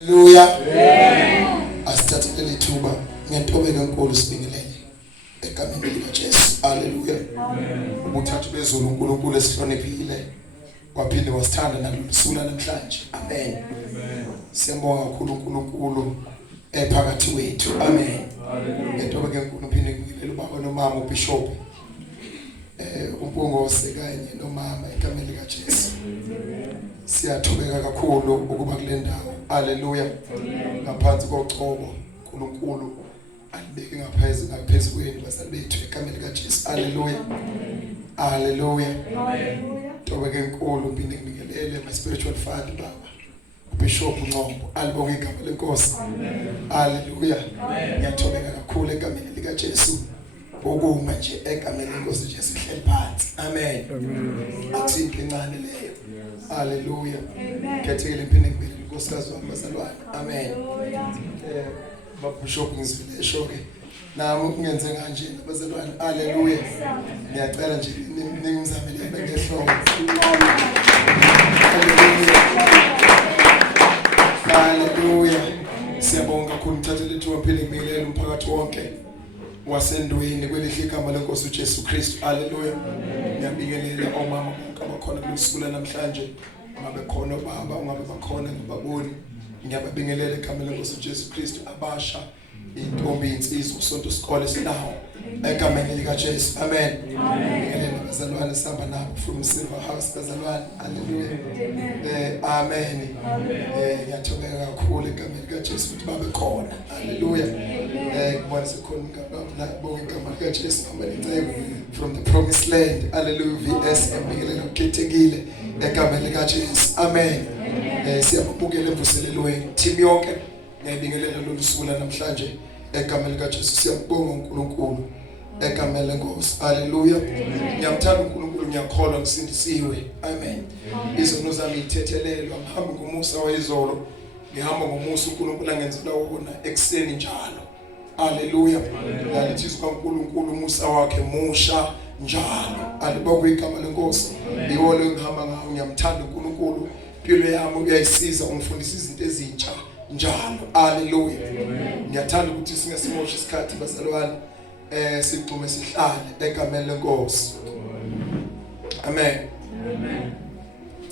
Hallelujah. Asithathe lithuba ngentobeko enkulu sibingelele egameni likaJesu. Hallelujah. Ubuthathu bezulu uNkulunkulu esihloniphile waphinde wasithanda nalusula namhlanje. Amen. Siyambonga kakhulu uNkulunkulu ephakathi wethu. Amen. Ngentobeko enkulu uphinde ngibingelele ubaba nomama uBishop umpungose kanye nomama egameni likaJesu. Siyathobeka kakhulu ukuba kule ndawo. Hallelujah. Ngaphansi kocobo uNkulunkulu alibeke ngaphezulu kwenu bazali bethu egameni likaJesu. Hallelujah. Hallelujah. Thobeka enkulu phinde ngibingelele my spiritual father baba uBishop Ncombo. Alibonge igama lenkosi. Hallelujah. Ngiyathobeka kakhulu egameni likaJesu. Ukuma nje egameni lenkosi nje sihleli phansi. Amen. Akusimple incane leyo. Hallelujah. Ngethekile phinde ngibingelele unkosikazi wami bazalwane. Amen. Bishop ngizivile eshoke nami kungenze kanje bazalwane. Hallelujah. Ngiyacela nje ningizamele bengehloko. Hallelujah. Siyabonga kakhulu mthathe lethu waphile ngibingelele umphakathi wonke waseNdweni kwelihle igama lenkosi uJesu Kristu. Hallelujah. Ngiyabingelela omama bonke abakhona kusuku namhlanje, ngabe khona baba ungabe bakhona ngibaboni. Ngiyabingelela igama lenkosi uJesu Kristu, abasha intombi insizwa usonto isikole sinawo egameni likaJesu. Amen. Ngiyabingelela bazalwane sihamba nabo from Silver House bazalwane. Hallelujah. Amen. Ngiyathokoza kakhulu egameni likaJesu ukuthi babe khona. Hallelujah. Kubona sikhona ngabonga igama likaJesu amanitseko from the promised land. Hallelujah. Ps ngiyabingelela ukukhethekile egameni likaJesu. Amen. Siyabukela emvuselelweni team yonke. Ngiyabingelela lolu suku namhlanje egameni likaJesu. Siyabonga uNkulunkulu egameni lenkosi. Hallelujah. Ngiyamthanda uNkulunkulu, ngiyakholwa ngisindisiwe. Amen. Izono zami ithethelelwa, ngihamba ngomusa wayizolo, ngihamba ngomusa uNkulunkulu angenzela wona ekseni njalo. Hallelujah. Ngalithi uNkulunkulu umusa wakhe musha njalo. Alibonge igama lenkosi. Iwolo ngihamba ngawo, ngiyamthanda uNkulunkulu. Impilo yami uyayisiza ungifundisa izinto ezintsha njalo. Hallelujah. Ngiyathanda ukuthi singesimoshi isikhathi bazalwane sigcume sihlale egameni lenkosi. Amen.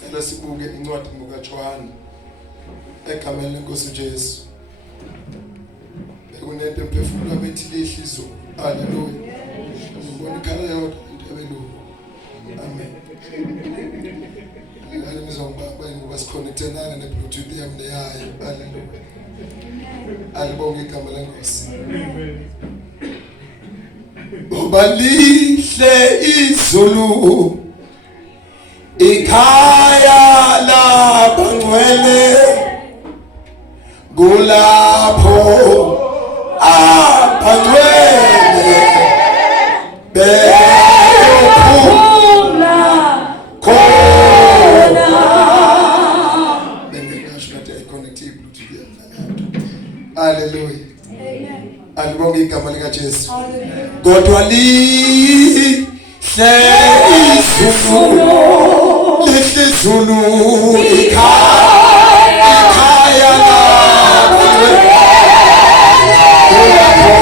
Cela sibuke incwadi kaJohane egameni lenkosi uJesu. Bekunento emphefumulo bethi lihle izulu. Hallelujah. Ngibona ikhala yodwa into ebelulu. Amen. Ngizongibamba ngoba sikhonekthenana neBluetooth yami leyayo. Hallelujah. Alibonge igama lenkosi. Ngoba lihle izulu ikhaya labangcwele kulapho abangcwele beyophumula khona. Bengingasho ukuthi ayiconnective Bluetooth yami. Hallelujah. Alibonge igama likaJesu. Kodwa lihle izulu, lihle izulu ikhaya labangcwele kulapho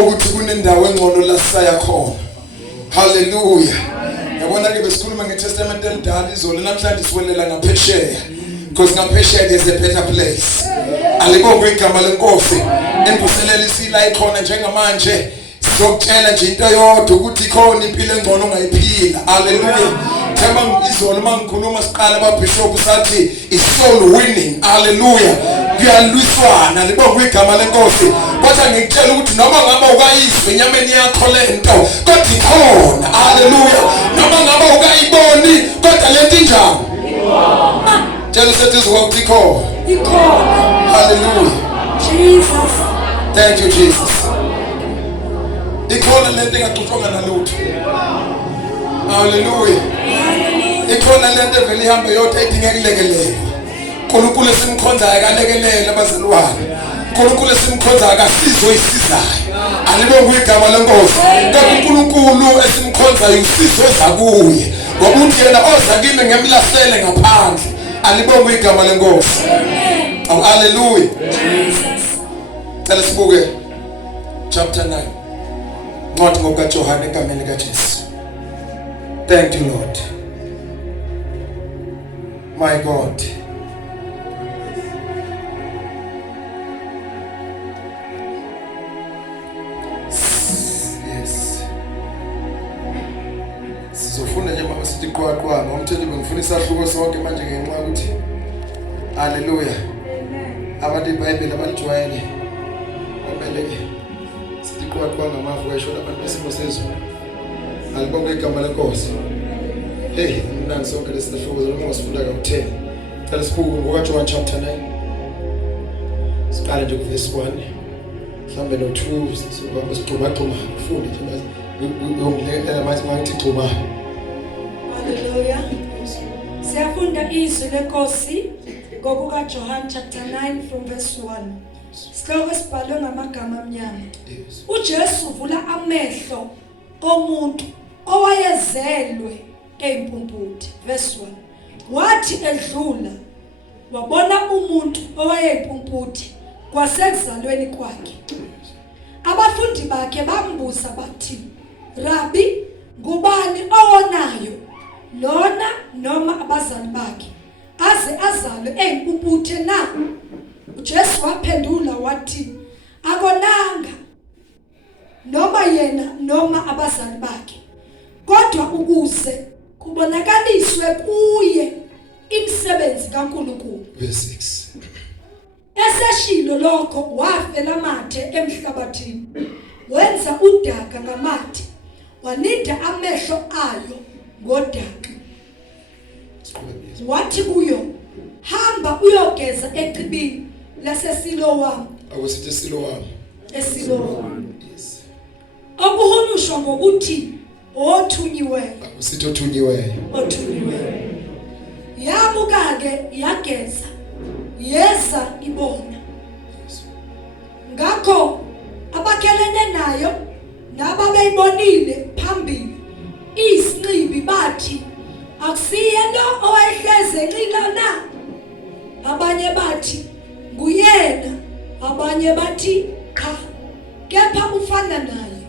ukuthi kunendawo engcono la sisaya khona. Hallelujah. Yabona ke besikhuluma ngeTestament elidala izolo namhlanje siwelela ngaphesheya. Because ngaphesheya there's a better place. Alibonge igama lenkosi. Embuselela isila ikhona njengamanje. Sizokutshela nje into yodwa ukuthi ikhona impilo engcono ongayiphila. Hallelujah. Thema izolo mangikhuluma siqala ababishop sathi is soul winning. Hallelujah. Kuyalwiswana libonge igama lenkosi. Kodwa ngikutshela ukuthi noma ngaba ukayizwe enyameni yakho lento kodwa ikhona. Hallelujah. Noma ngaba ukayiboni kodwa lento injani? Ikhona. Tell us that this work ikhona. Ikhona. Hallelujah. Jesus. Thank you Jesus. Ikhona lento engaxoxwanga nalutho. Hallelujah. Ikhona lento evele ihambe yodwa idinga kulekelela. uNkulunkulu esimkhonzayo akalekelela abazalwane. uNkulunkulu esimkhonzayo akasizwe isizayo. Alibonge igama lenkosi. Kodwa uNkulunkulu esimkhonzayo usizwe zakuye. Ngoba uthi yena oza kimi ngemlasele ngaphandle. Alibonge igama lenkosi. Oh hallelujah. Jesus. Cela sibuke chapter 9. Ncwadi ngokaJohane egameni likaJesu. Thank you Lord. My God. Yes. Sizofunda nje mama sithi qwaqwa ngomthetho bengifuna isahluko sonke manje ngenxa ukuthi hallelujah. Abantu iBhayibheli abalijwayele kumele sithi qwaqwa ngamahwesho labantu besimo sezulu. Alibonge igama lenkosi. Hey, mnandi sonke lesihluko zolungu sifunda ka10. Cela sibuke ngokaJohn chapter 9. Siqale nje ku verse 1. Mhlambe no 2 sokuba sigxuma ufunde nje uyongilekela manje ngathi gxuma. Hallelujah. Siyafunda izwi lenkosi ngokukaJohn chapter 9 from verse 1. Sihloko sibhalwe ngamagama amnyama. uJesu uvula amehlo omuntu owayezelwe empumputhi. Verse 1. Wathi edlula wabona umuntu owayempumputhi kwasekuzalweni kwakhe. Abafundi bakhe bambuza bathi, Rabbi, ngubani owonayo? Lona noma abazali bakhe aze azalwe empumputhi na? uJesu waphendula wathi, akonanga noma yena noma abazali bakhe, kodwa ukuze kubonakaliswe kuye imisebenzi kaNkulunkulu. Verse 6. Eseshilo lokho wafela amathe emhlabathini, wenza udaka ngamathe, waninda amehlo ayo ngodaka. Wathi kuyo, hamba uyogeza ecibini laseSilowami. Akusithi Silowami. eSilowami. Okuhunyushwa ngokuthi othunyiweyo. Akusithi othunyiweyo. Othunyiweyo. Yabuka-ke yageza, yeza ibona. Ngakho abakhelene nayo nababeyibonile phambili isinqibi bathi, akusiye lo owayehleze enqila na? Abanye bathi nguyena, abanye bathi cha, kepha ufana naye.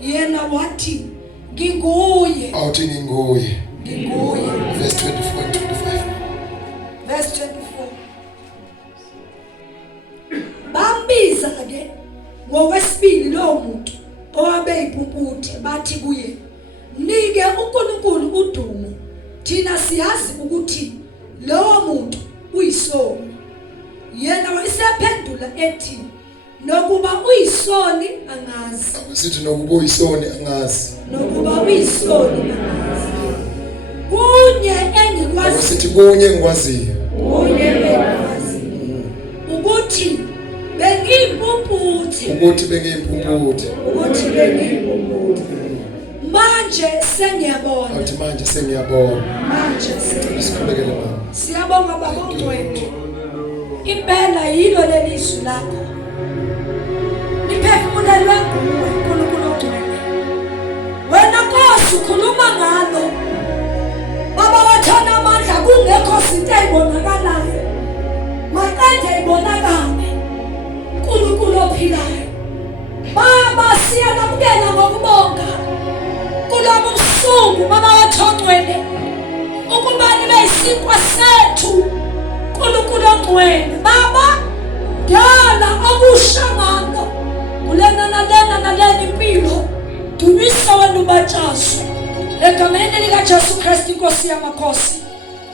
Yena wathi nginguye. Awuthi nginguye. Nginguye. Verse 24 and 25. Verse 24. Bambiza-ke ngokwesibili lo muntu owabeyipumputhi bathi kuye, nike uNkulunkulu udumo, thina siyazi ukuthi lowo muntu uyisoni. Yena wayesephendula ethi, nokuba uyisoni angazi. Akusithi nokuba uyisoni angazi. Nokuba uyisoni angazi. Kunye engikwazi. Akusithi kunye engikwaziyo. Kunye engikwazi. Ukuthi bengiyimpumputhe. Ukuthi bengiyimpumputhe. Ukuthi bengiyimpumputhe. Manje sengiyabona. Awuthi manje sengiyabona. Manje sikhulekele mama. Siyabonga baba uNdweni. Impela yilo lelizwi lakho. Niphefumulelwe nguwe uNkulunkulu ongcwele. Wena Nkosi ukhuluma ngalo. Baba wathana amandla kungekho sinto eyibonakalayo. Maqede ibonakale. uNkulunkulu ophilayo. Baba Siyamukela ngokubonga kulobu busuku Baba wethu ongcwele ukuba nibe yisinkwa sethu uNkulunkulu ongcwele. Baba, yala okusha ngalo kulena nalena impilo dumisa wena ubatshazwe egameni likaJesu Kristu Nkosi yamakhosi.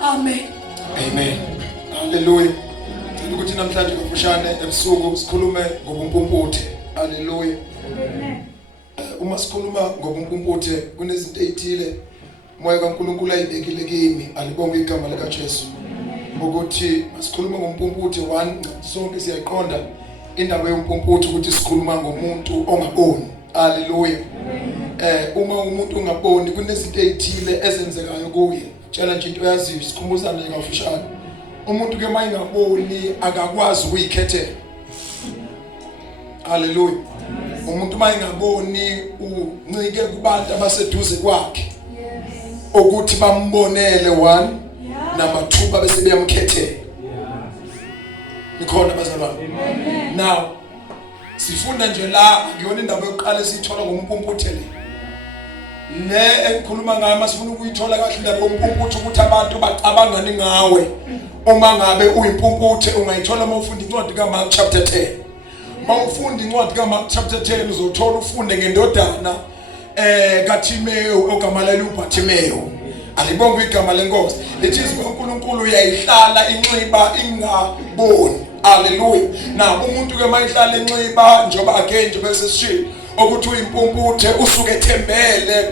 Amen. Amen. Hallelujah. Ngicela ukuthi namhlanje kafushane ebusuku sikhulume ngobumpumputhe. Hallelujah. Amen. Uma sikhuluma ngobumpumputhe kunezinto ezithile moya kaNkulunkulu ayibekile kimi. Alibonge igama likaJesu. Ukuthi masikhuluma ngompumputhe one sonke siyayiqonda indaba yompumputhe ukuthi sikhuluma ngomuntu ongaboni. Hallelujah. Uma umuntu ongaboni kunezinto ezithile ezenzekayo kuye. Tshela nje into yaziyo sikhumbuza nje kafushane. Umuntu ke mayingaboni akakwazi ukuyikhethela. Hallelujah. Umuntu mayingaboni uncike kubantu abaseduze kwakhe ukuthi bambonele one number 2 babe sebeyamkhethela. Nikhona bazalwane. Now sifunda nje la ngiyona indaba yokuqala esithola ngompumputhe le engikhuluma ngayo masifuna ukuyithola kahle indaba yompumputhe ukuthi abantu bacabangani ngawe. Uma ngabe uyimpumputhe ungayithola uma ufunda incwadi kaMark chapter 10. Uma ufunda incwadi kaMark chapter 10 uzothola ufunde ngendodana kaTimeyo ogama layo uBartimeyo. Alibonge igama lenkosi. Lithi uNkulunkulu uyayihlala inxiba ingaboni. Hallelujah. Na umuntu ke mayihlala inxiba njoba again njoba sesishilo ukuthi uyimpumputhe usuke ethembele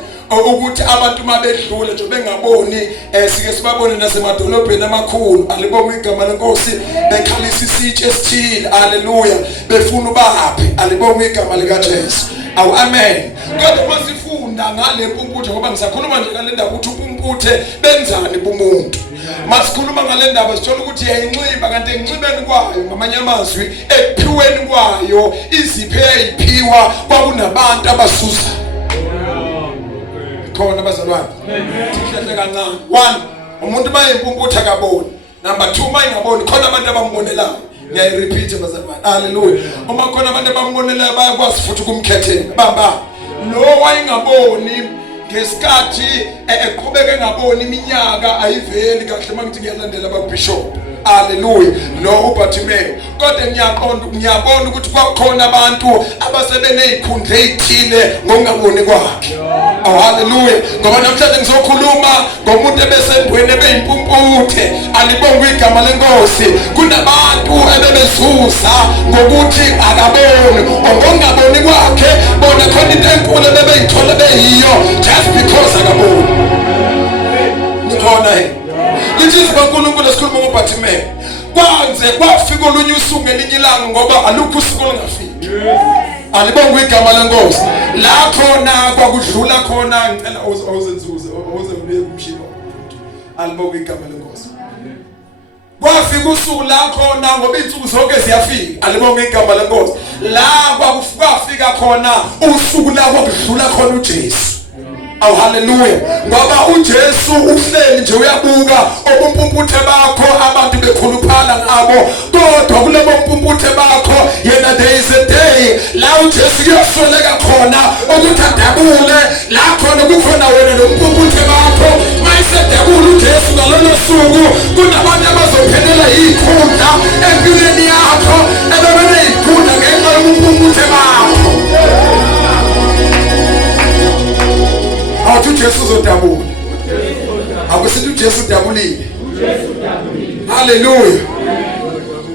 ukuthi abantu mabedlule nje bengaboni sike sibabone nasemadolobheni amakhulu. Alibonge igama lenkosi bekhalisa isitshe esithile. Hallelujah. Befuna ubaphi. Alibonge igama likaJesu. Awu amen. Kodwa masifunda ngale mpumputhe ngoba ngisakhuluma nje ngale ndaba ukuthi umpuputhe benzani bumuntu. Masikhuluma ngale ndaba sithola ukuthi yayinxiba kanti enxibeni kwayo ngamanye amazwi ekuphiweni kwayo iziphe eyiphiwa kwakunabantu abasusa. Khona bazalwane. Sihlele kancane. 1 umuntu mayimpumputhe akaboni. Number 2 mayingaboni khona abantu abambonelayo. Ngiyayirepeat bazalwane. Hallelujah. Uma khona abantu abambonelayo bayakwazi futhi ukumkhethela. Baba lo wayengaboni ngesikhathi eqhubeke engaboni iminyaka ayiveli kahle mangithi ngiyalandela ababishop. Hallelujah. Lo uBartimeyo kodwa ngiyabona ukuthi kwakhona abantu abasebeney'khundla ezithile ngokungaboni kwakhe. Oh hallelujah. Ngoba namhlanje ngizokhuluma ngomuntu ebesendweni ebeyimpumputhe. Alibonge igama lenkosi. Kunabantu ebebezuza ngokuthi akaboni ngokungaboni kwakhe bona khona into enkulu ebeyithola beyiyo just because akaboni. Nikhona lithi uNkulunkulu esikhuluma ngoBartimeyo kwanze kwafika olunye usuku ngelinye ilanga ngoba alukho usuku olungafiki. Alibonge igama lenkosi. La khona kwakudlula khona ngicela awuzenzuze awuzenbuye kumshilo. Alibonge igama lenkosi. Kwafika usuku la khona ngoba insuku zonke ziyafika. Alibonge igama lenkosi. La kwafika khona usuku la kwakudlula khona uJesu. Oh hallelujah. Ngoba uJesu uhleli nje uyabuka obumpumputhe bakho abantu bekhuluphala ngabo kodwa kulabo mpumputhe bakho yena there is a day la uJesu uyosoleka khona ukuthi adabule la khona kukhona wena nompumputhe bakho mayisedabula uJesu ngalolo suku kunabantu abazophelela ikhundla empilweni yakho ebebene ikhundla ngenxa yompumputhe bakho. Awuthi uJesu uzodabula. Akusithi uJesu udabulile. Hallelujah.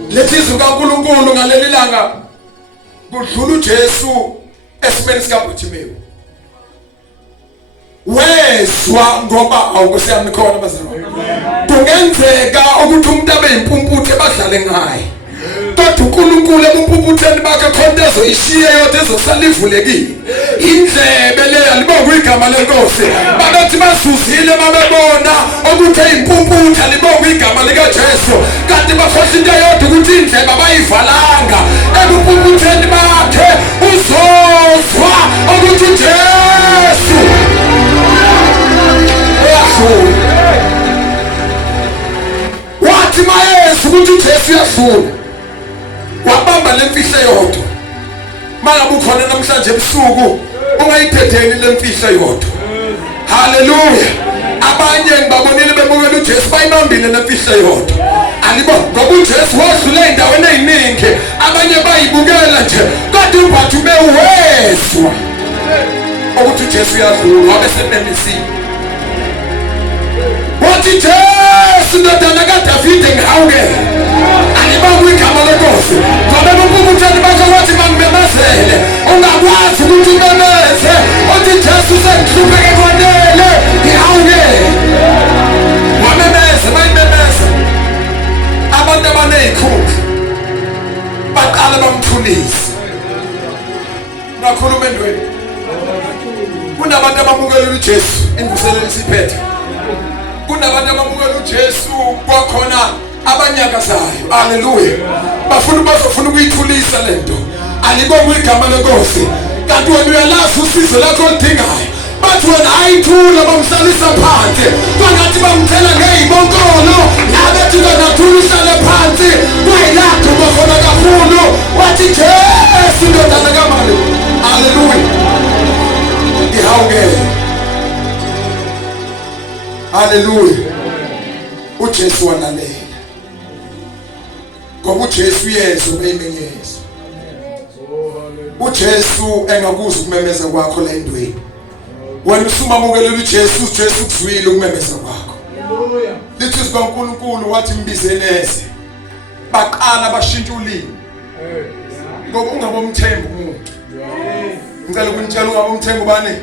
Lethizwe kaNkulunkulu ngaleli langa kudlula uJesu esimeni sikaBartimeyo. Wezwa ngoba awukusiyami khona bazalwane. Kungenzeka ukuthi umuntu abeyimpumputhe badlale ngaye. Kodwa uNkulunkulu ebumpumputheni bakhe khona ezoyishiya yonke ezosalivulekile. Indlebe le alibonge igama lenkosi. Babethi basuzile babebona ukuthi impumputhe alibonge igama likaJesu. Kanti bafashe into yodwa ukuthi indlebe abayivalanga. Ebumpumputheni bakhe uzozwa ukuthi Jesu wathi mayesu ukuthi uJesu uyafuna. Wabamba lemfihlo yodwa. mangabe ukhona namhlanje ebusuku ungayidedeni lemfihlo yodwa. Hallelujah. Abanye ngibabonile bebukela uJesu bayibambile lemfihlo yodwa. Alibo ngoba uJesu wadlula endaweni eziningi abanye bayibukela nje kodwa umphathi bewezwa ukuthi uJesu uyadlula wabe senemisi. Wathi Jesu ndodana kaDavide ngihawuke. Alibonga igama lenkosi. Ngoba umpumutheni bakho wathi mangimemezele ungakwazi ukuthi umemeze. Wathi Jesu sengihlupheke kwanele ngihawuke. Wamemeze bayimemeze. Abantu abanezikhulu baqala bamthulisa. Ngakhuluma endweni. Kunabantu abamukela uJesu imvuselelo isiphethe. Kunabantu abamukela uJesu kwakhona abanyakazayo. Haleluya. Bazofuna ukuyithulisa lento. Alibonga igama lenkosi. Kanti wena uyalazi usizo lakho olidingayo. Bathi wena ayithula bamhlalisa phansi. Kwangathi bamthela ngezibonkolo. Yabethi kanathulisa phansi. Kuyilapho bakhona kakhulu. Wathi Jesu ndodana kaMali. Haleluya. Ihawuke. Haleluya. uJesu walalela. Ngoba uJesu uyezwa beyimenyezo. uJesu engakuzwa ukumemeza kwakho la endweni. Wena usumamukela uJesu, uJesu kuzwile ukumemeza kwakho. Haleluya. Lithi uNkulunkulu wathi mbizeni eze. Baqala bashintsha ulimi. Ngoba ungabomthemba umuntu. Ngicela ukunitshela ungabomthemba ubani?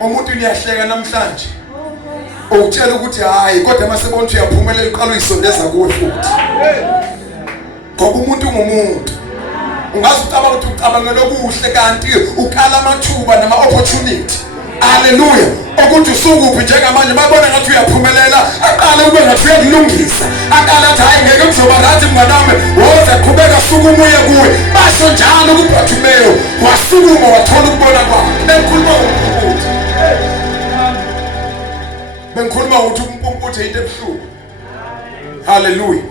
Umuntu uyahleka namhlanje. Utshela ukuthi hayi kodwa masebona ukuthi uyaphumelela uqala uyisondeza kuwe futhi. Ngoba umuntu ungumuntu. Ungazi ucabanga ukuthi ucabangela okuhle kanti ukala amathuba nama opportunity. Haleluya. Ukuthi usukuphi njengamanje babona ngathi uyaphumelela aqala ube ngathi uyakulungisa. Aqala athi hayi ngeke kuzoba ngathi mnganami woza qhubeka suku umuye kuwe. Basho njalo kuBhathumeyo wasukuma wathola ukubona kwakhe. Bengikhuluma ngokuthi bengikhuluma ukuthi umpumputhi into ebuhlungu. Haleluya.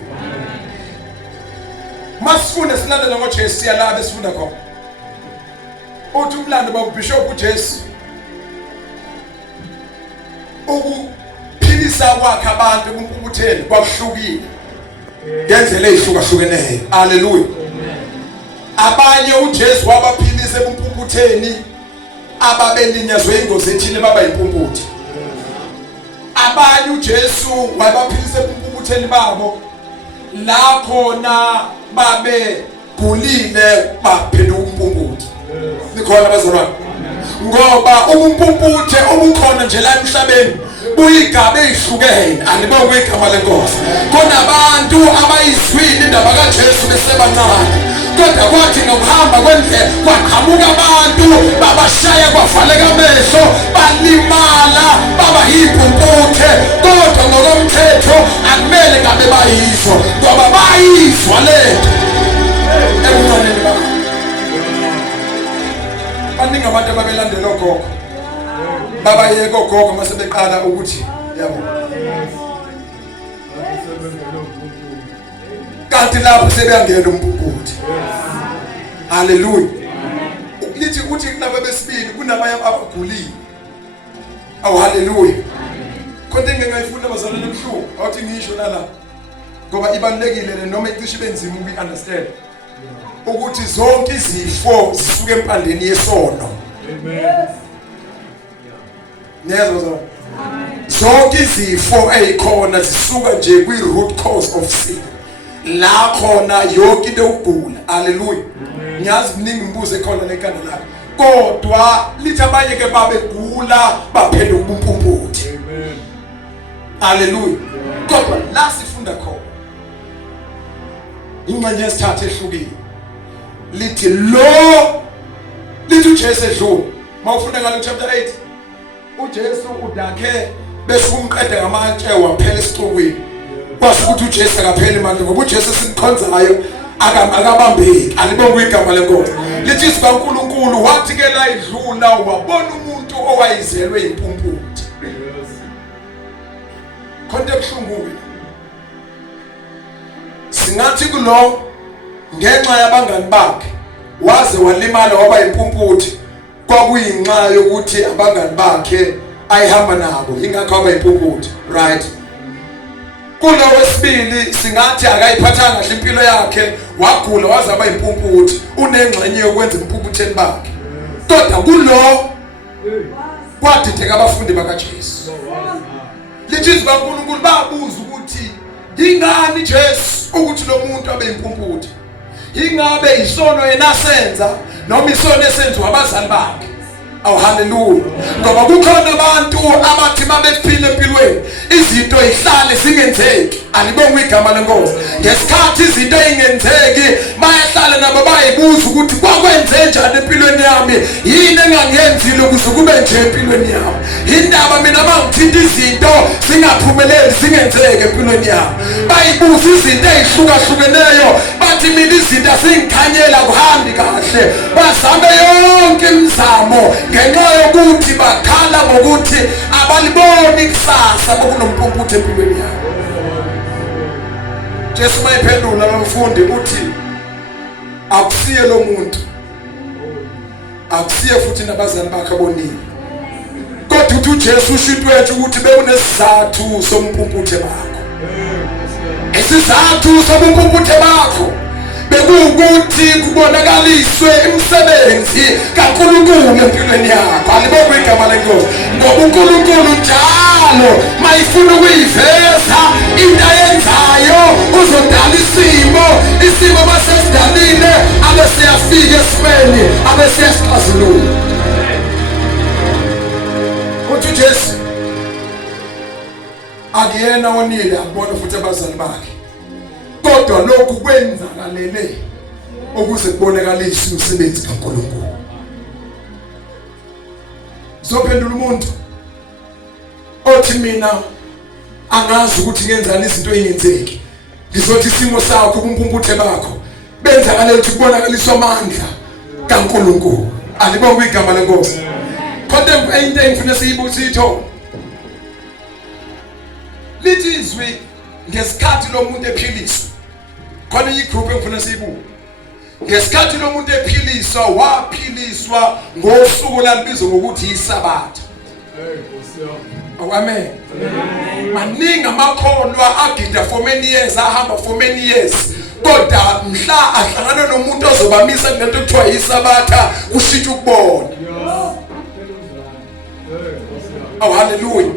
Masifune silandela ngoJesu siyalaba sifunda khona. Uthi umlando bakuBishop uJesu ukuphilisa kwakhe abantu kumpumutheni kwakuhlukile ngendlela ezihlukahlukeneyo. Haleluya. Abanye uJesu wabaphilisa kumpumutheni ababelinyazwe ingozi ethile baba impumputhi. Abanye uJesu wabaphilisa kumpumutheni babo la khona babe gulile baphenduka umpumputhi. Nikhona bazalwane. Ngoba umpumputhe obukhona nje la emhlabeni buyigaba ezihlukene. Alibonga igama lenkosi. Kunabantu abayizwile indaba kaJesu besebancane. Kodwa kwathi ngokuhamba kwendlela kwaqhamuka abantu babashaya kwavaleka amehlo balimala baba yimpumputhe. Kodwa ngokomthetho akumele ngabe bayizwa ngoba bayizwa lento ebuncane babo. Baningi abantu ababelandela ogogo. Baba yeke ogogo mase beqala ukuthi yabo. Kanti lapho sebeyangena umpumputhi. Haleluya. Lithi uthi kunaba besibili kunabanye abagulile. Awu haleluya. Konke engingayifunda bazalwane emhluku awuthi ngisho nala. Ngoba ibalekile le noma icishe benzima ukuyi-understand. Ukuthi zonke izifo zisuka empandeni yesono. Amen. Niyezwa zonke. Zonke izifo ezikhona zisuka nje kwi-root cause of sin. La khona yonke into ukugula. Haleluya. Ngiyazi mningi imbuzo ekhona lenkandla lapha. Kodwa lithi abanye ke babegula baphenduka ubumpumputhi. Amen. Haleluya. Kodwa la sifunda khona ingxenye yesithathu ehlukile. Lithi lithi uJesu edlula. Mawufunda ngalo chapter 8. uJesu udakhe bese umqede ngamatshe waphela esixukwini. Kwasukuthi uJesu akapheli manje ngoba uJesu simkhonzayo akabambeki. Alibonga igama lenkosi. Lithi sikaNkulunkulu wathi ke la idlula wabona umuntu owayizelwe impumputhi. Konke ebuhlungu. Singathi kulo ngenxa yabangani bakhe waze walimala waba impumputhi kwakuyinxa yokuthi abangani bakhe ayihamba nabo ingakho waba impumputhi right kulo wesibili singathi akayiphathanga kahle impilo yakhe wagula waze aba impumputhi unengxenye yokwenza impumputheni bakhe kodwa kulo kwadideka abafundi bakaJesu lithi kaNkulunkulu babuza ukuthi ingani Jesu ukuthi lo muntu abe impumputhi ingabe isono yena senza noma isono esenziwa abazali bakhe awu haleluya ngoba kukhona abantu abathi mabephila empilweni izinto ihlale zingenzeki alibonga igama lenkosi ngesikhathi izinto ezingenzeki bayahlala nabo bayibuza ukuthi kwakwenze njani empilweni yami yini engangiyenzile ukuze kube nje empilweni yami indaba mina mangithinta izinto zingaphumeleli zingenzeki empilweni yami bayibuza izinto ezihlukahlukeneyo bathi mina izinto azingikhanyela kuhambi kahle bazame yonke imizamo ngenxa yokuthi bakhala ngokuthi abaliboni ikusasa bokunompumputhi empilweni yabo Jesu mayiphendula abafundi uthi akusiye lo muntu akusiye futhi nabazali bakhe abonile kodwa uthi uJesu ushintwethu ukuthi bekunesizathu sompumputhi bakho isizathu sompumputhi bakho bekuwukuthi kubonakaliswe imisebenzi kaNkulunkulu empilweni yakho alibonga igama lenkosi ngoba uNkulunkulu njalo mayifuna ukuyiveza into ayenzayo uzodala isimo masesidalile abesiyafika esimeni abesiyasixazulula uthi Jesu akuyena onile abona futhi abazali bakhe kodwa lokhu kwenzakalele ukuze kubonakaliswe umsebenzi kaNkulunkulu zophendula umuntu othi mina angazi ukuthi ngenzani izinto ezingenzeki ngizothi isimo sakho kumpumputhi bakho benzakale ukuthi kubonakaliswe amandla kaNkulunkulu alibonga igama lenkosi kodwa into engifuna siyibusitho lithi izwi ngesikhathi lo muntu ephiliswa khona igroup engifuna siyibuke ngesikhathi lo muntu ephiliswa waphiliswa ngosuku lalibizwa ngokuthi isabatha amen maningi amakholwa agida for many years ahamba for many years kodwa mhla ahlangana nomuntu ozobamisa kulento kuthiwa isabatha kushintsha ukubona haleluya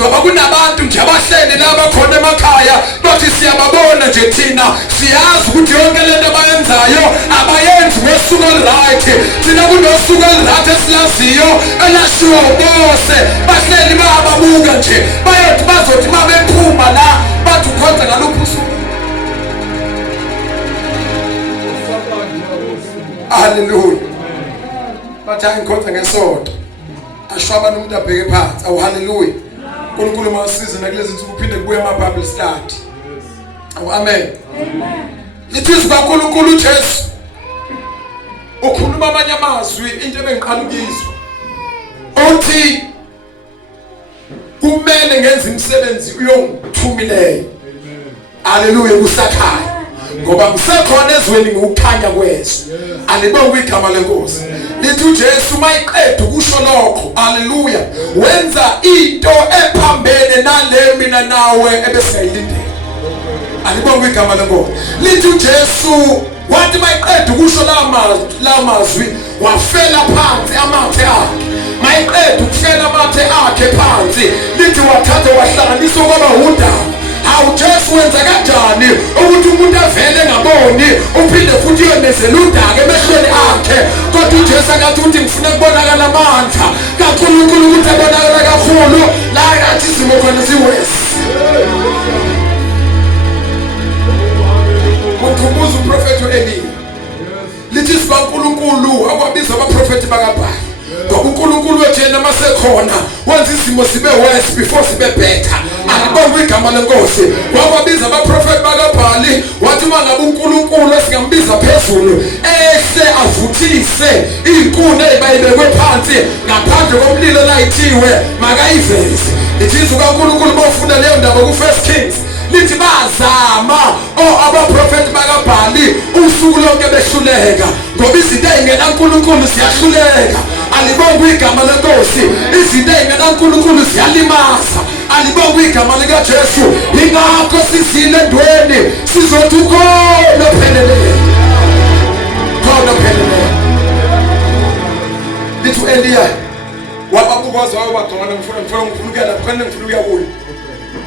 ngoba kunabantu nje abahleli laba khona emakhaya bathi siyababona nje thina siyazi ukuthi yonke lento abayenzayo abayenzi ngosuku right thina kunosuku right esilaziyo elashiwo bose bahleli bayababuka nje bayothi bazothi mabephuma la bathi ukhonza ngaluphi usuku haleluya bathi angikhonza ngesonto ashwaba nomuntu abheke phansi awu haleluya uNkulunkulu masize nakulezi insuku uphinde kubuye ama-Bible study amen lithi kaNkulunkulu Jesu ukhuluma amanye amazwi into ebengiqala ukuyizwa uthi kumele ngenze imisebenzi uyongithumileyo haleluya kusakhaya ngoba ngisekhona ezweni ngokukhanya kwezwi alibonga igama lenkosi lithi uJesu mayiqeda ukusho lokho haleluya wenza into ephambene nale mina nawe ebesiyilindele alibonga igama lenkosi lithi uJesu wathi mayiqeda ukusho la mazwi wafela phansi amathe akhe mayiqeda ukufela amathe akhe phansi lithi wathatha wahlanganisa kwaba undaba awu Jesu wenza kanjani ukuthi umuntu avele ngaboni uphinde futhi uyonezela udaka emehlweni akhe kodwa uJesu akathi ukuthi ngifuna ukubonakala amandla kaNkulunkulu ukuthi abonakala kakhulu la ngathi izimo khona ziwesi ukhumbuza uprofethi uEliya lithi kaNkulunkulu akwabiza abaprofethi bakaBhali ngoba uNkulunkulu wethu yena masekhona wenza izimo zibe worse before zibe better alibonga igama lenkosi wakwabiza abaprofethi bakaBhali wathi mangabe uNkulunkulu esingambiza phezulu ehle avuthise inkuni ebayibekwe phansi ngaphandle komlilo layithiwe makayiveze lithi kaNkulunkulu bofuna leyo ndaba ku1 Kings lithi bazama abaprofeti bakaBhali usuku lonke behluleka ngoba izinto ezingenaNkulunkulu ziyahluleka. Alibonge igama leNkosi, izinto ezingenaNkulunkulu ziyalimaza. Alibonge igama likaJesu. Ingakho sizile Ndweni sizothi ukhona opheleleyo, khona opheleleyo. Lithi Eliya wababukazi wabagcona ngifuna ukuyela khona ngifuna ukuya kuyo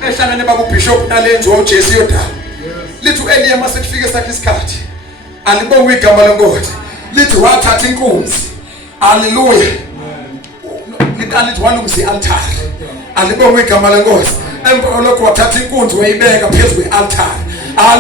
ehlangane babubishop nalenzi uJesu yodala. Lithi Eliya mase kufike sakhe isikhathi, alibonge igama leNkosi, lithi wathatha inkunzi. Haleluya. Lithi walungisa i-altar. Alibonge igama leNkosi. Emva lokho wathatha inkunzi wayibeka phezu kwe-altar.